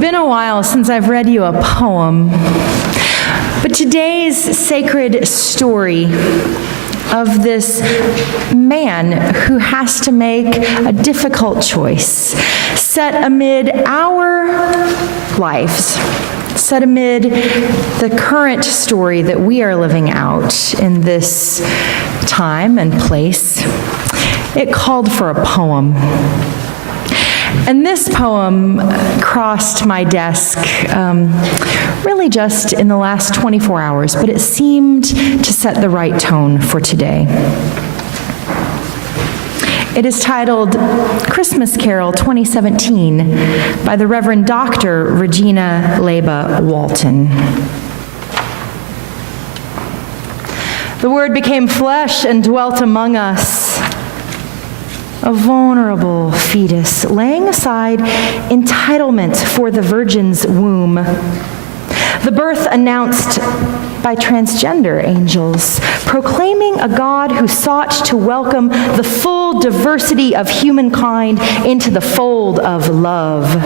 been a while since I've read you a poem, but today's sacred story of this man who has to make a difficult choice, set amid our lives, set amid the current story that we are living out in this time and place. It called for a poem. And this poem crossed my desk really just in the last 24 hours, but it seemed to set the right tone for today. It is titled Christmas Carol 2017 by the Reverend Dr. Regina Leba Walton. The Word became flesh and dwelt among us, a vulnerable fetus, laying aside entitlement for the virgin's womb. The birth announced by transgender angels, proclaiming a God who sought to welcome the full diversity of humankind into the fold of love.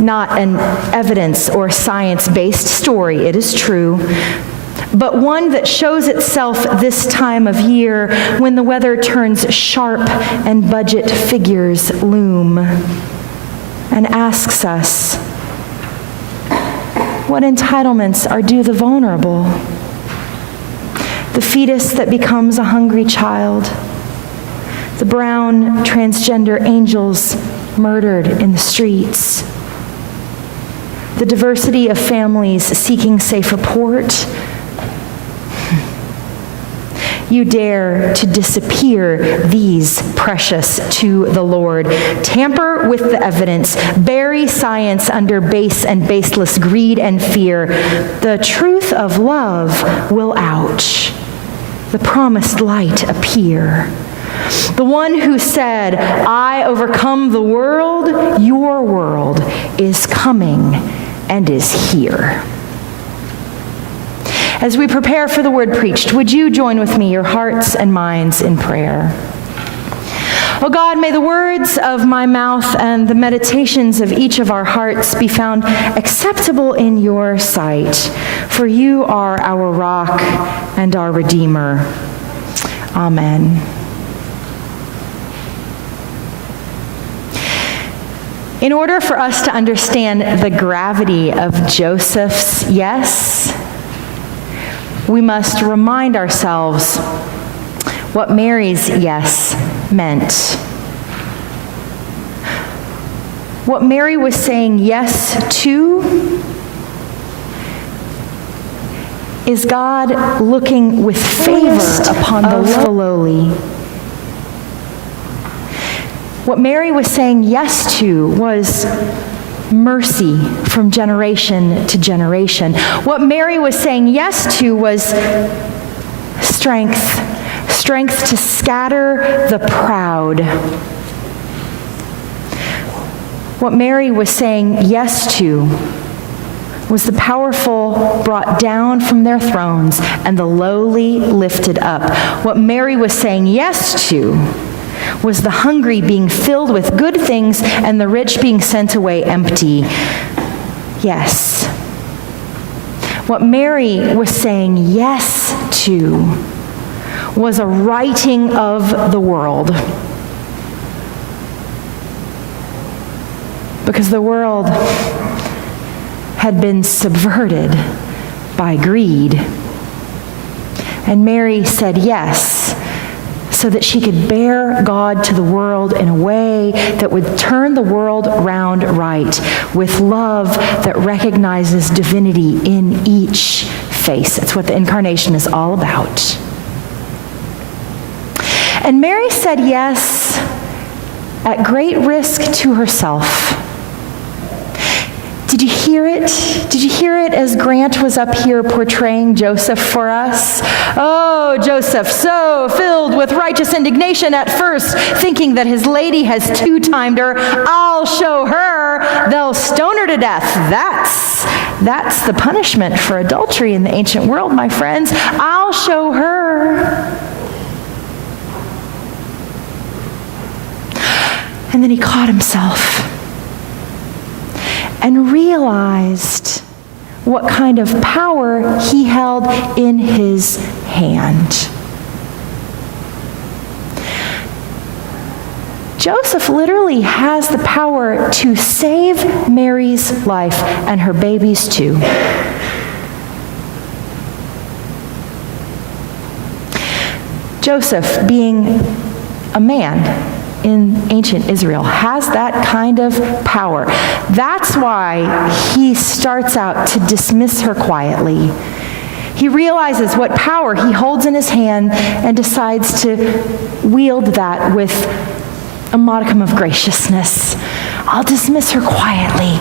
Not an evidence or science-based story, it is true, but one that shows itself this time of year when the weather turns sharp and budget figures loom, and asks us, what entitlements are due the vulnerable? The fetus that becomes a hungry child, the brown transgender angels murdered in the streets, the diversity of families seeking safer port. You dare to disappear these precious to the Lord, tamper with the evidence, bury science under base and baseless greed and fear. The truth of love will out, the promised light appear. The one who said, I overcome the world, your world is coming and is here. As we prepare for the word preached, would you join with me your hearts and minds in prayer? Oh God, may the words of my mouth and the meditations of each of our hearts be found acceptable in your sight, for you are our rock and our Redeemer. Amen. In order for us to understand the gravity of Joseph's yes, we must remind ourselves what Mary's yes meant. What Mary was saying yes to is God looking with favor upon the lowly. What Mary was saying yes to was mercy from generation to generation. What Mary was saying yes to was strength to scatter the proud. What Mary was saying yes to was the powerful brought down from their thrones and the lowly lifted up. What Mary was saying yes to was the hungry being filled with good things and the rich being sent away empty. Yes. What Mary was saying yes to was a righting of the world. Because the world had been subverted by greed. And Mary said yes, so that she could bear God to the world in a way that would turn the world round right, with love that recognizes divinity in each face. That's what the incarnation is all about. And Mary said yes at great risk to herself. Did you hear it? Did you hear it as Grant was up here portraying Joseph for us? Oh, Joseph, so filled with righteous indignation at first, thinking that his lady has two-timed her. I'll show her. They'll stone her to death. That's the punishment for adultery in the ancient world, my friends. I'll show her. And then he caught himself. and realized what kind of power he held in his hand. Joseph literally has the power to save Mary's life and her babies too. Joseph, being a man in ancient Israel, has that kind of power. That's why he starts out to dismiss her quietly. He realizes what power he holds in his hand and decides to wield that with a modicum of graciousness. I'll dismiss her quietly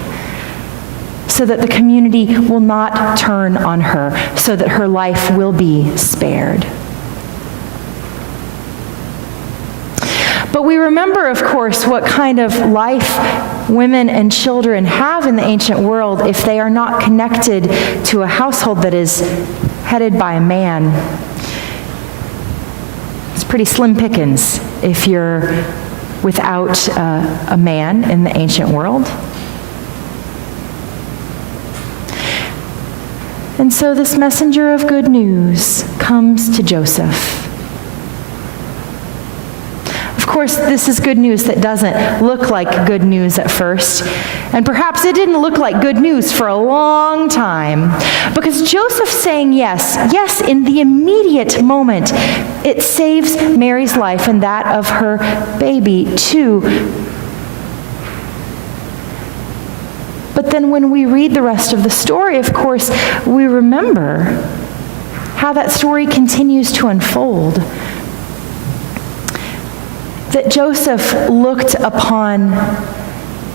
so that the community will not turn on her, so that her life will be spared. But we remember, of course, what kind of life women and children have in the ancient world if they are not connected to a household that is headed by a man. It's pretty slim pickings if you're without a man in the ancient world. And so this messenger of good news comes to Joseph. Of course, this is good news that doesn't look like good news at first. And perhaps it didn't look like good news for a long time. Because Joseph saying yes in the immediate moment, it saves Mary's life and that of her baby too. But then when we read the rest of the story, of course, we remember how that story continues to unfold. That Joseph looked upon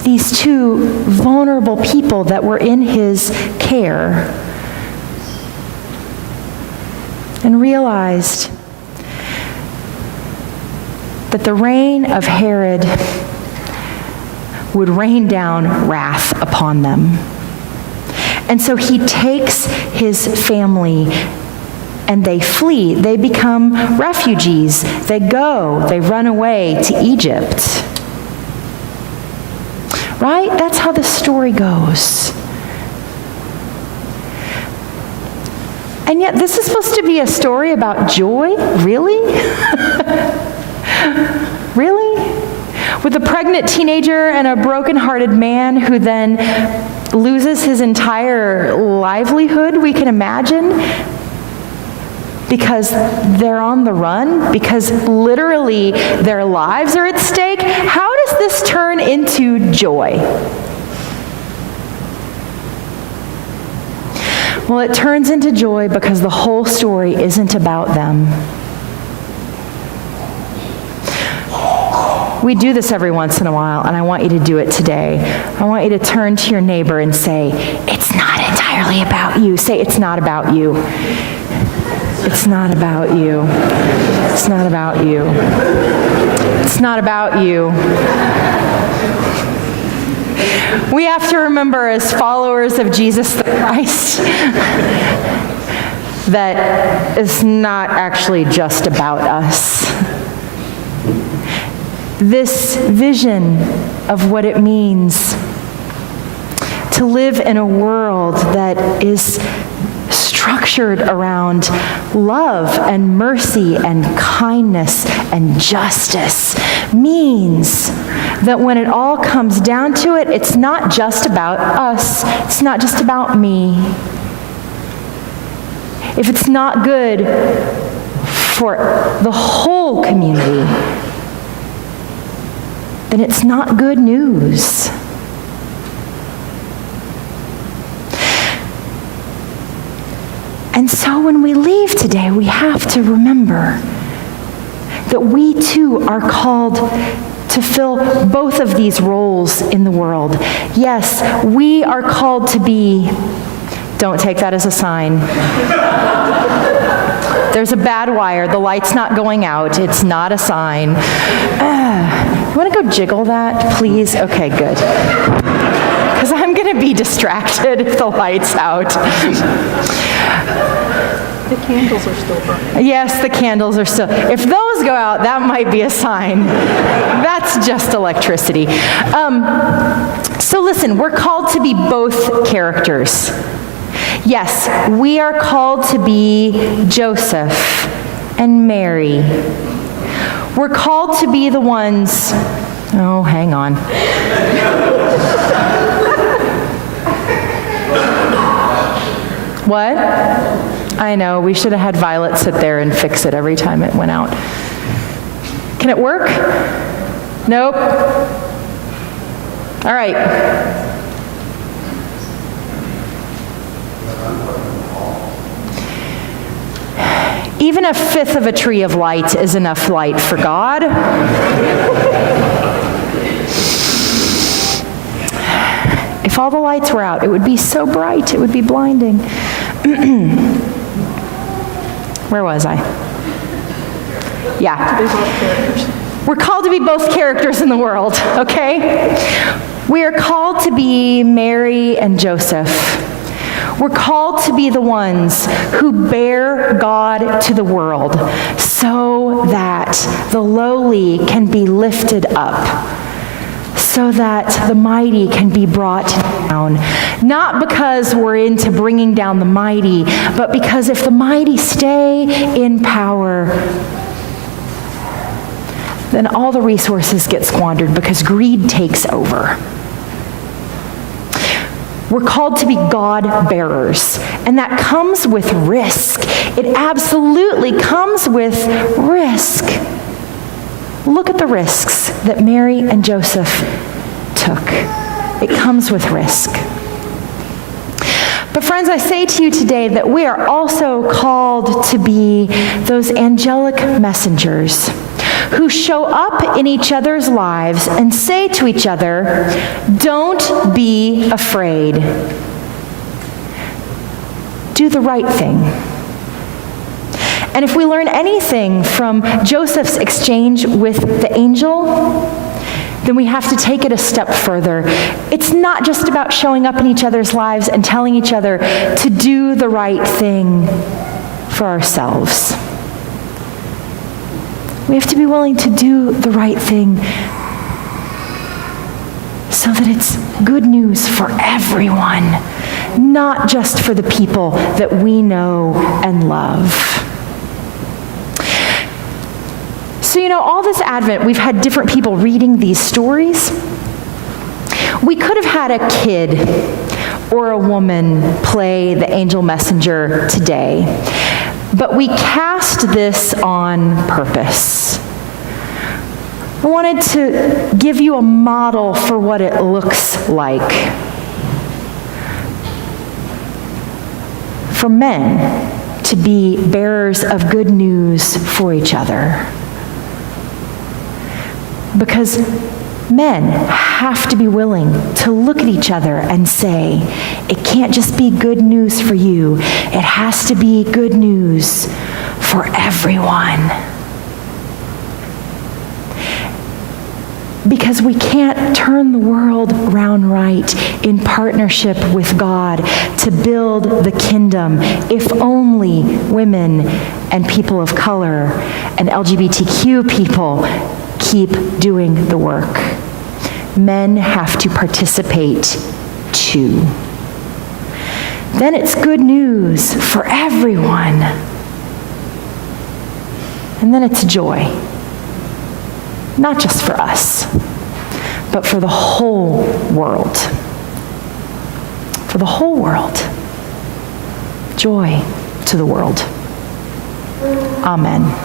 these two vulnerable people that were in his care and realized that the reign of Herod would rain down wrath upon them. And so he takes his family and they flee. They become refugees. They run away to Egypt. Right? That's how the story goes. And yet this is supposed to be a story about joy? Really? Really? With a pregnant teenager and a broken-hearted man who then loses his entire livelihood, we can imagine? Because they're on the run, because literally their lives are at stake. How does this turn into joy? Well, it turns into joy because the whole story isn't about them. We do this every once in a while, and I want you to do it today. I want you to turn to your neighbor and say, "It's not entirely about you." Say, "It's not about you." It's not about you. It's not about you. It's not about you. We have to remember as followers of Jesus the Christ that it's not actually just about us. This vision of what it means to live in a world that is structured around love and mercy and kindness and justice means that when it all comes down to it, it's not just about us. It's not just about me. If it's not good for the whole community, then it's not good news. And so when we leave today, we have to remember that we too are called to fill both of these roles in the world. Yes, we are called to be, don't take that as a sign. There's a bad wire, the light's not going out, it's not a sign. You want to go jiggle that, please? Okay, good. Because I'm going to be distracted if the light's out. The candles are still burning. Yes, the candles are still. If those go out, that might be a sign. That's just electricity. So listen, we're called to be both characters. Yes, we are called to be Joseph and Mary. We're called to be the ones. Oh, hang on. What? I know, we should have had Violet sit there and fix it every time it went out. Can it work? Nope. All right. Even a fifth of a tree of light is enough light for God. If all the lights were out, it would be so bright, it would be blinding. Where was I? Yeah. We're called to be both characters in the world, okay? We are called to be Mary and Joseph. We're called to be the ones who bear God to the world so that the lowly can be lifted up, so that the mighty can be brought down. Not because we're into bringing down the mighty, but because if the mighty stay in power, then all the resources get squandered because greed takes over. We're called to be God bearers, and that comes with risk. It absolutely comes with risk. Look at the risks that Mary and Joseph took. It comes with risk. But friends, I say to you today that we are also called to be those angelic messengers who show up in each other's lives and say to each other, don't be afraid. Do the right thing. And if we learn anything from Joseph's exchange with the angel, then we have to take it a step further. It's not just about showing up in each other's lives and telling each other to do the right thing for ourselves. We have to be willing to do the right thing so that it's good news for everyone, not just for the people that we know and love. So, all this Advent, we've had different people reading these stories. We could have had a kid or a woman play the angel messenger today, but we cast this on purpose. I wanted to give you a model for what it looks like for men to be bearers of good news for each other. Because men have to be willing to look at each other and say, it can't just be good news for you. It has to be good news for everyone. Because we can't turn the world around right in partnership with God to build the kingdom if only women and people of color and LGBTQ people keep doing the work. Men have to participate too. Then it's good news for everyone. And then it's joy. Not just for us, but for the whole world. For the whole world. Joy to the world. Amen.